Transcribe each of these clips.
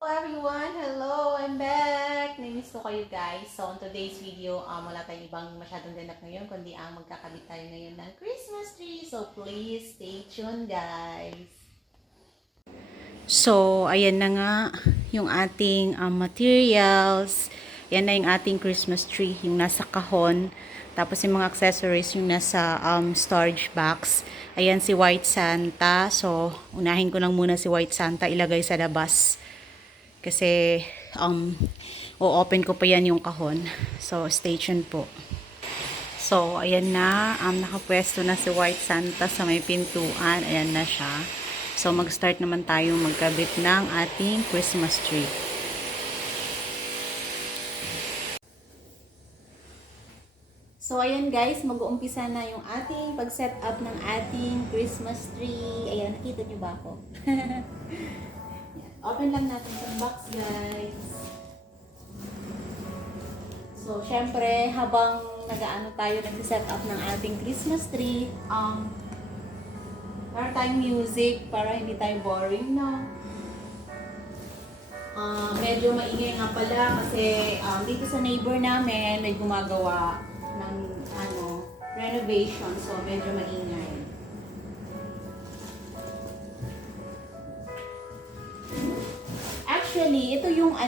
Hello everyone! Hello! I'm back! Namiss ko kayo guys. So, on today's video, wala tayong ibang masyadong ganap ngayon, kundi ang magkakabit tayo ngayon ng Christmas tree. So, please stay tuned guys! So, ayan na nga yung ating materials. Yan na yung ating Christmas tree, yung nasa kahon. Tapos yung mga accessories yung nasa storage box. Ayan si White Santa. So, unahin ko lang muna si White Santa ilagay sa labas. Kasi, o-open ko pa yan yung kahon. So, stay tuned po. So, ayan na. Nakapwesto na si White Santa sa may pintuan. Ayan na siya. So, mag-start naman tayo magkabit ng ating Christmas tree. So, ayan guys, mag-uumpisa na yung ating pag-set up ng ating Christmas tree. Ayan, nakita nyo ba ako? Open lang natin itong box, guys. So, syempre, habang nag-ano tayo, nag-set up ng ating Christmas tree, meron tayong music para hindi tayo boring, no? Medyo maingay nga pala kasi dito sa neighbor namin may gumagawa ng renovation, so medyo maingay. Actually, ito yung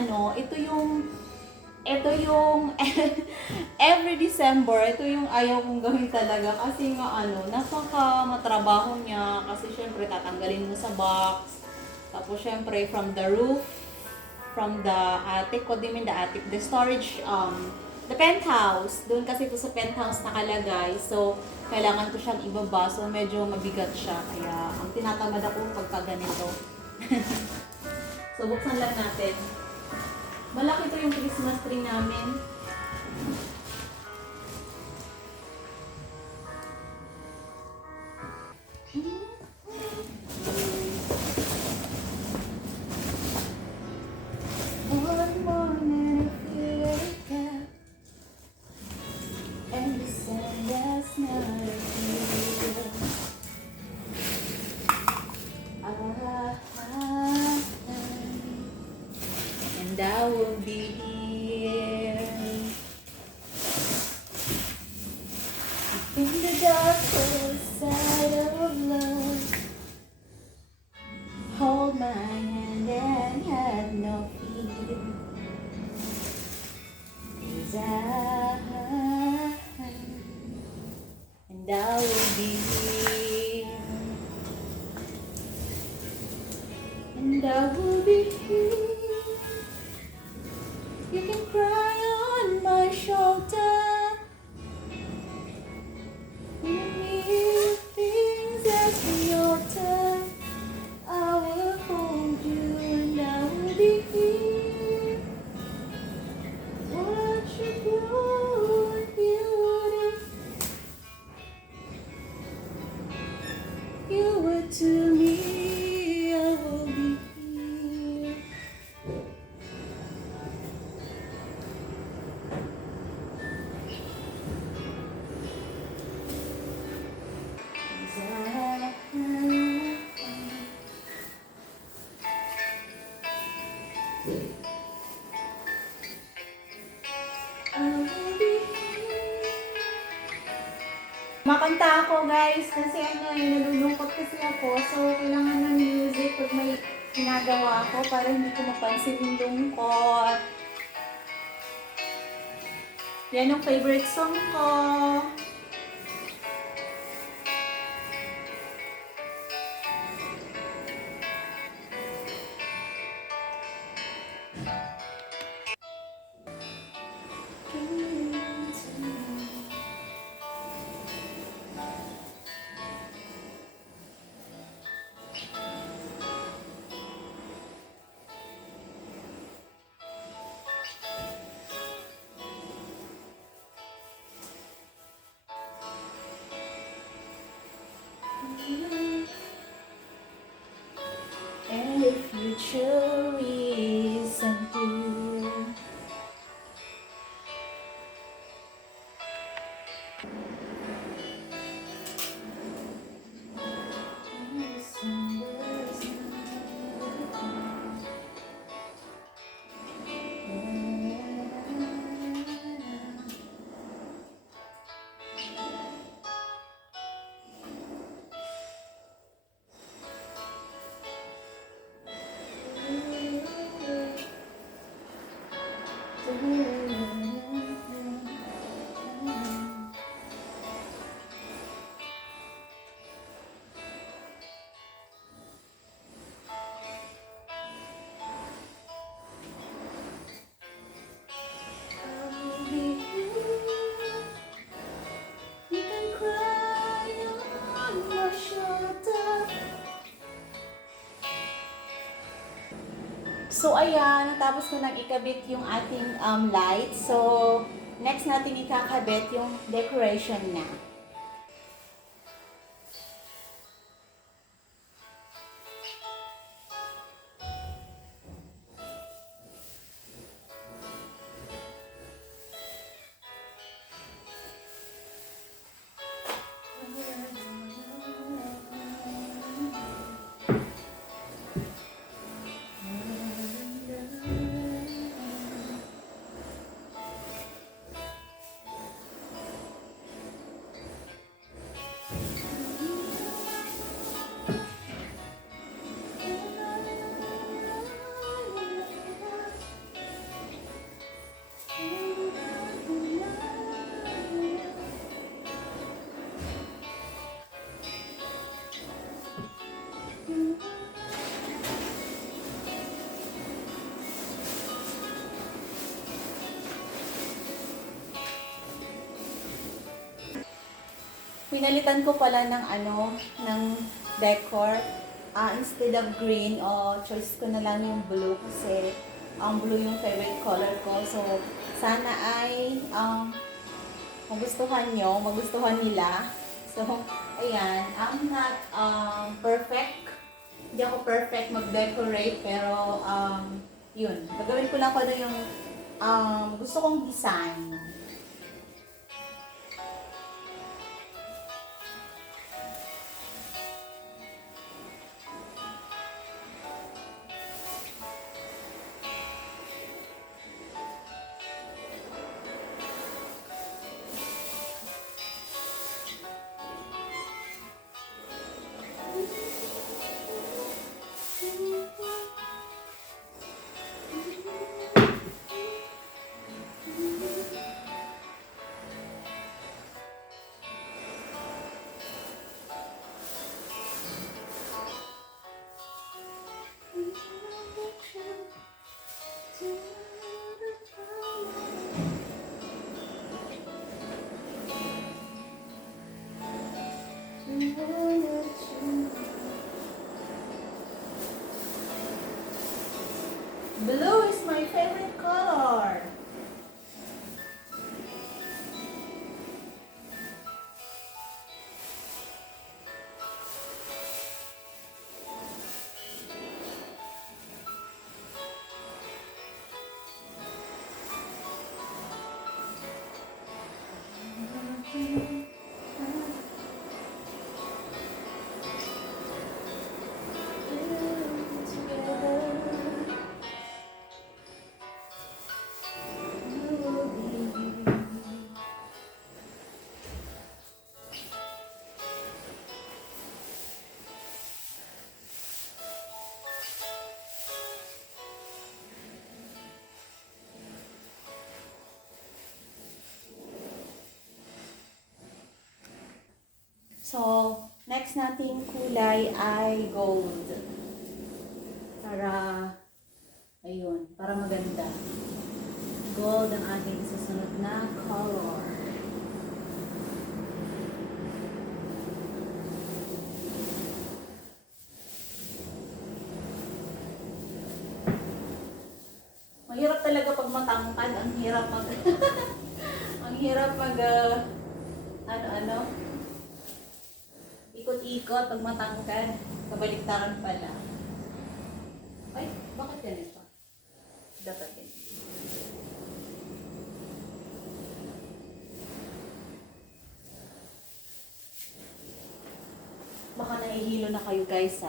every December, ito yung ayaw kong gawin talaga kasi nga napaka matrabaho niya kasi syempre tatanggalin mo sa box. Tapos syempre from the roof, from the attic, what do you mean the attic? The storage, the penthouse. Doon kasi ito sa penthouse nakalagay. So, kailangan ko siyang ibaba. So, medyo mabigat siya. Kaya, ang tinatamad ako pagka ganito. So, buksan lang natin. Malaki to yung Christmas tree namin. One morning I wake up and the sun does not appear. And I will be here in the darkest side of love. Hold my hand and have no fear. 'Cause I will be here. And I will be here. You can cry on my shoulder. You need things as the altar. I will hold you and I will be here. Watch you grow in beauty. You were to me, I will be here. Makanta ako guys kasi nalulungkot kasi ako, so kailangan ng music pag may ginagawa ako para hindi ko mapansin yung lungkot. Yan yung favorite song ko. And if you choose reason to So ayan, natapos ko nang ikabit yung ating lights. So next natin ikakabit yung decoration na. Pinalitan ko pala ng ng decor. Instead of green, choice ko na lang yung blue kasi ang blue yung favorite color ko. So, sana ay magustuhan nila. So, ayan, I'm not perfect. Hindi ako perfect mag-decorate, pero yun, gagawin ko lang kung ano yung gusto kong design. Blue is my favorite color. So, next nating kulay ay gold. Para maganda. Gold ang ating susunod na color. Mahirap talaga pag matangkad, ang hirap ang hirap mag ikot-ikot pag matangkad. Kabaliktaran pala. Ay, bakit ganito? Dapat din. Baka nahihilo na kayo guys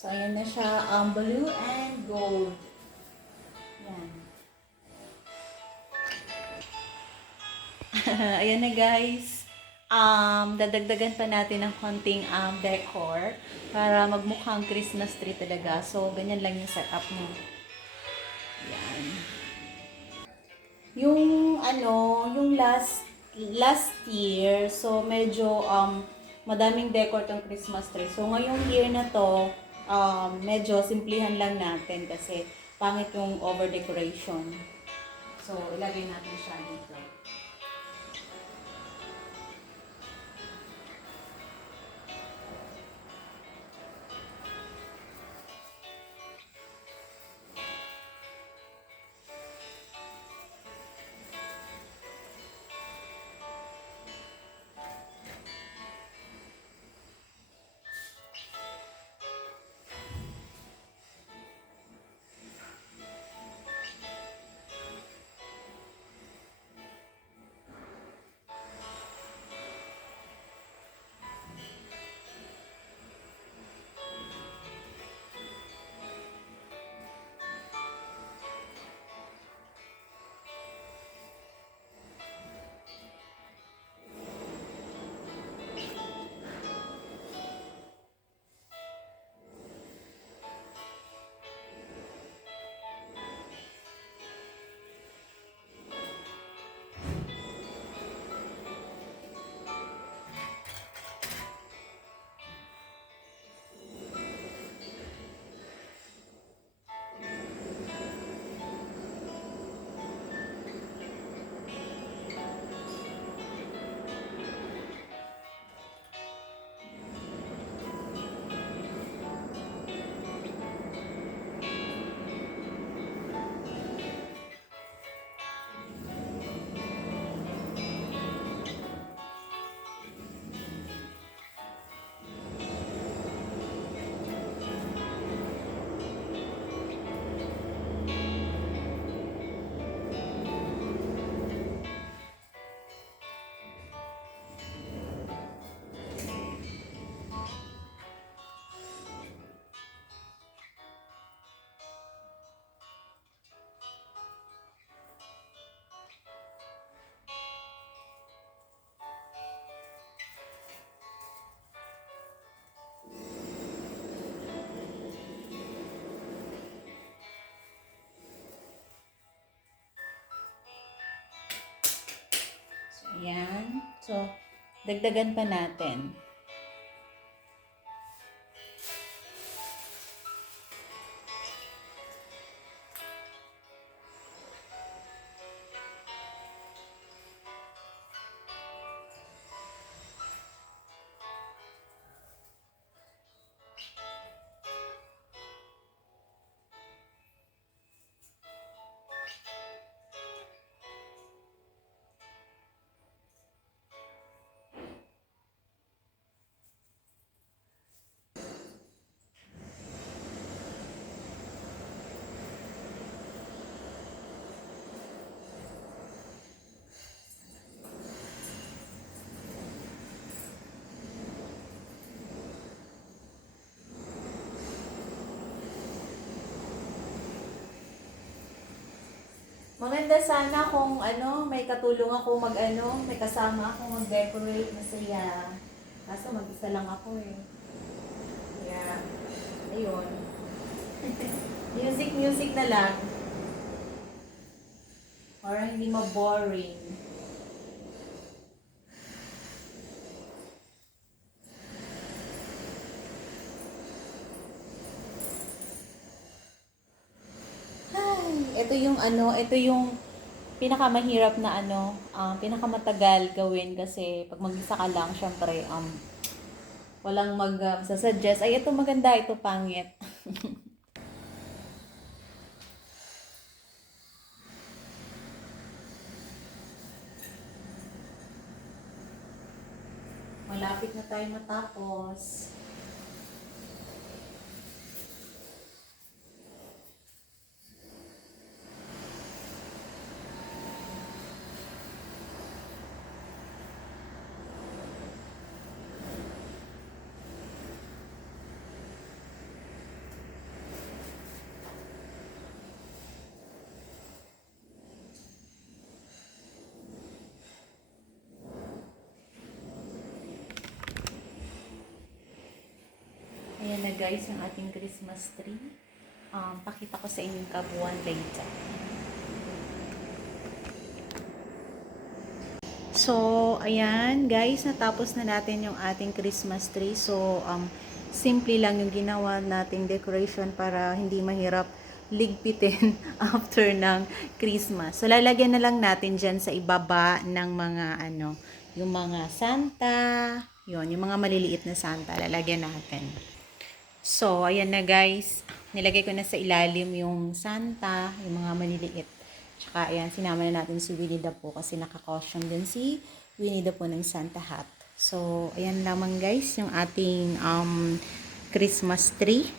So, ayan na siya, blue and gold. Yan. Ayan na guys. Dadagdagan pa natin ng konting decor para magmukhang Christmas tree talaga. So, ganyan lang yung setup mo. Yan. Yung yung last year, so medyo madaming decor tong Christmas tree. So ngayong year na to, medyo simplihan lang natin kasi pangit yung over decoration. So ilagay natin siya dito. Ayan. So, dagdagan pa natin. Maganda sana kung may katulong ako may kasama ako mag-decorate, masaya. Kaso mag-isa lang ako eh. Kaya, ayun. Music na lang. Para hindi ma-boring. Ito yung pinakamahirap na pinakamatagal gawin kasi pag mag-isa ka lang, syempre, walang mag-suggest, ay, ito maganda, ito pangit. Malapit na tayo matapos. guys yung ating Christmas tree. Pakita ko sa inyo yung kabuuan later. So, ayan guys, natapos na natin yung ating Christmas tree. So, simple lang yung ginawa nating decoration para hindi mahirap ligpitin after ng Christmas. So, lalagyan na lang natin dyan sa ibaba ng mga yung mga Santa, yung mga maliliit na Santa, lalagyan natin. So, ayan na guys, nilagay ko na sa ilalim yung Santa, yung mga maliliit. Tsaka, ayan, sinama na natin si Winnie the Pooh kasi naka-costume din si Winnie the Pooh ng Santa hat. So, ayan lamang guys, yung ating Christmas tree.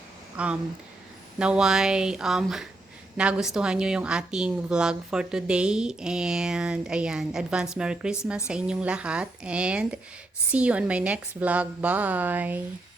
Naway, nagustuhan nyo yung ating vlog for today. And, ayan, advance Merry Christmas sa inyong lahat. And, see you on my next vlog. Bye!